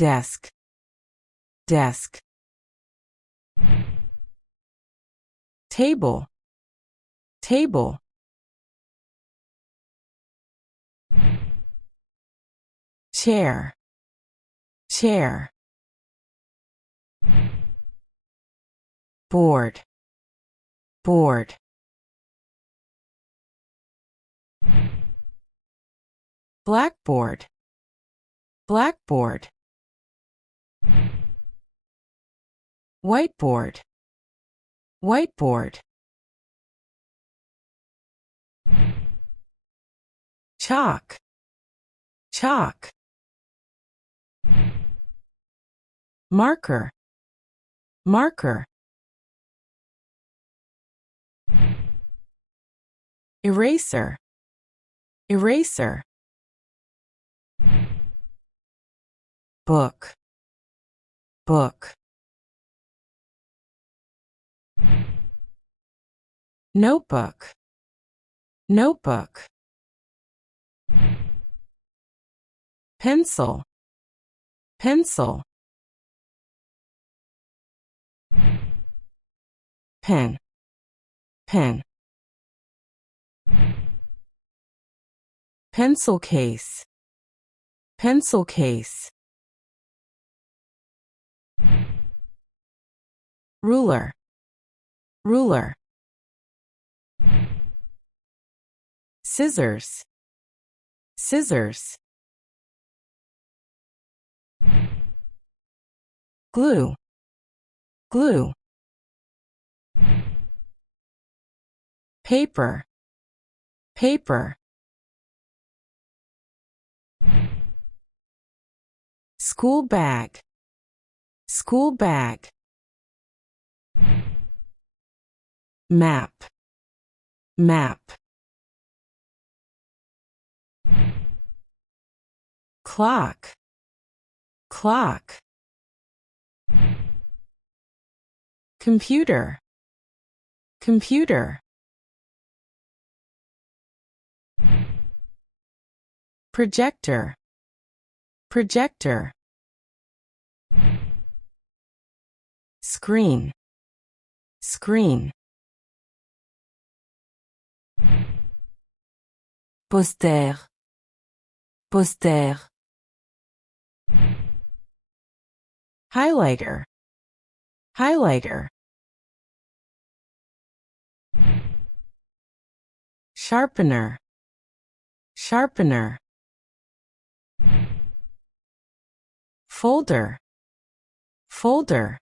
desk, desk. Table, table. Chair, chair. Board, board. Blackboard, blackboard. Whiteboard, whiteboard. Chalk, chalk. Marker, marker. Eraser, eraser. Book, book. Notebook, notebook. Pencil, pencil. Pen, pen. Pencil case, pencil case. Ruler, ruler. Scissors, scissors. Glue, glue. Paper, paper. School bag, school bag. Map, map. Clock, clock. Computer, computer. Projector, projector. Screen, screen. Poster, poster. Highlighter, highlighter. Sharpener, sharpener. Folder, folder.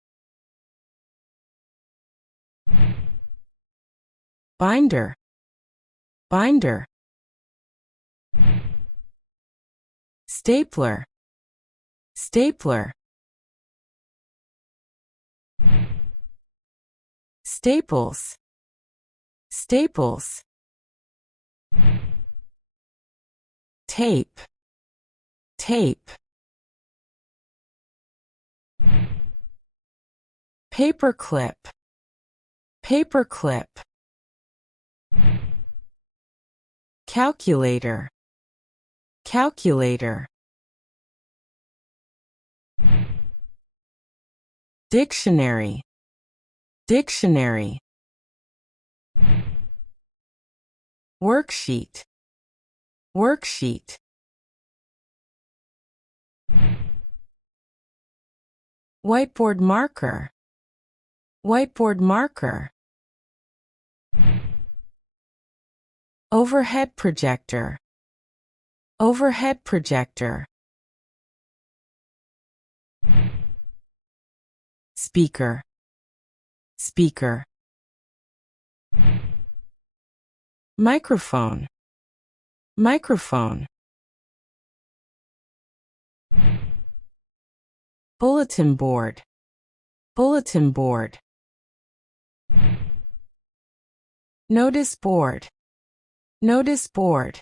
Binder, binder. Stapler, stapler. Staples, staples. Tape, tape. Paperclip, paperclip. Calculator, calculator. Dictionary, dictionary. Worksheet, worksheet. Whiteboard marker, whiteboard marker. Overhead projector, overhead projector. Speaker, speaker. Microphone, microphone. Bulletin board, bulletin board. Notice board, notice board.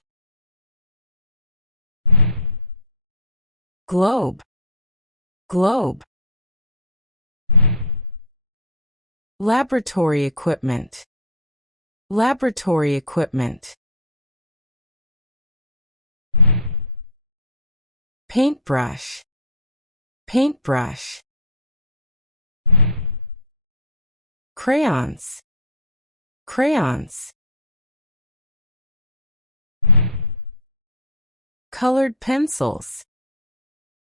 Globe, globe. Laboratory equipment, laboratory equipment. Paintbrush, paintbrush, crayons, crayons, colored pencils,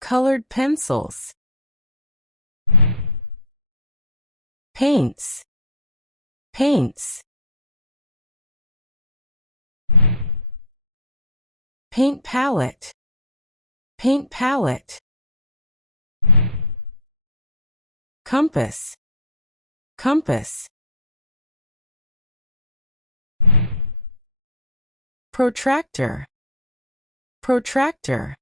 colored pencils, paints, paints, paint palette, paint palette, compass, compass, protractor, protractor,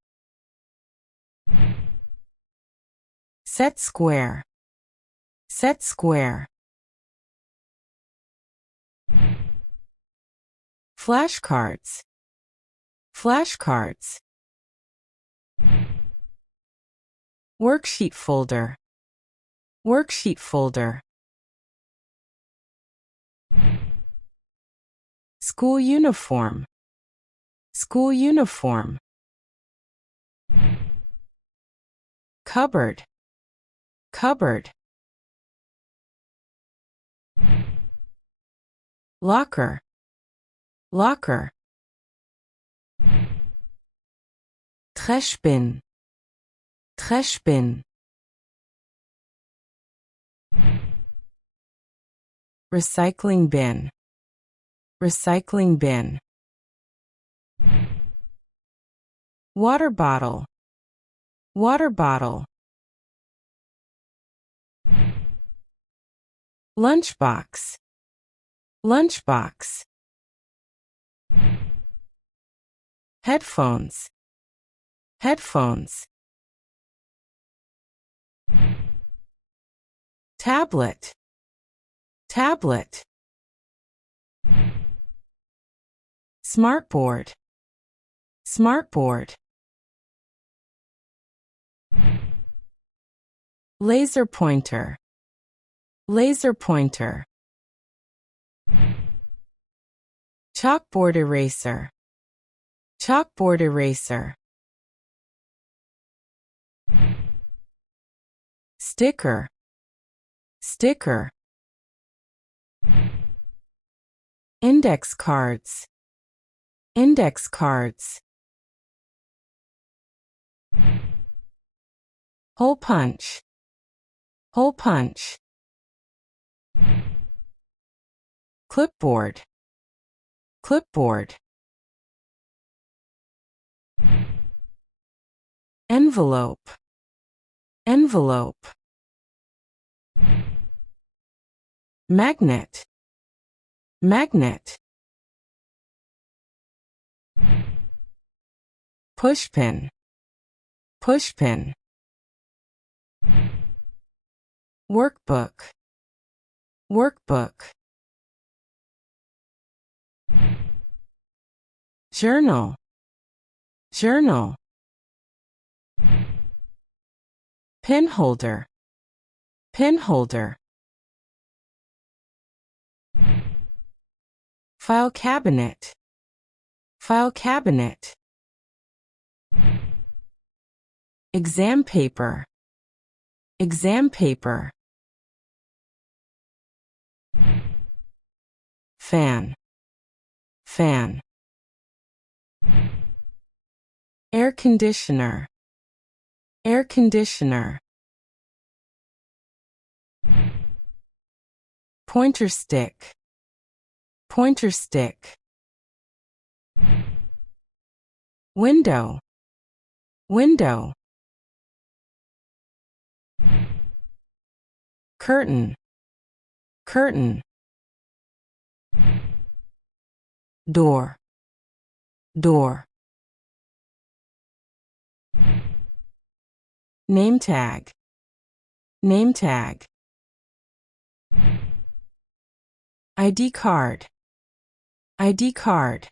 set square, set square, flashcards, flashcards, worksheet folder, worksheet folder, school uniform, school uniform, cupboard, cupboard, locker, locker, trashbin, trashbin, recycling bin, recycling bin, water bottle, water bottle, lunchbox, lunchbox, headphones, headphones, tablet, tablet, smartboard, smartboard, laser pointer, laser pointer, chalkboard eraser, chalkboard eraser, sticker, sticker, index cards, index cards, hole punch, hole punch, clipboard, clipboard, envelope, envelope, magnet, magnet, pushpin, pushpin, workbook, workbook, journal, journal, pen holder, pen holder, file cabinet, file cabinet, exam paper, exam paper, fan, fan, air conditioner, air conditioner, pointer stick, pointer stick, window, window, curtain, curtain, door, door, name tag, name tag, ID card, ID card,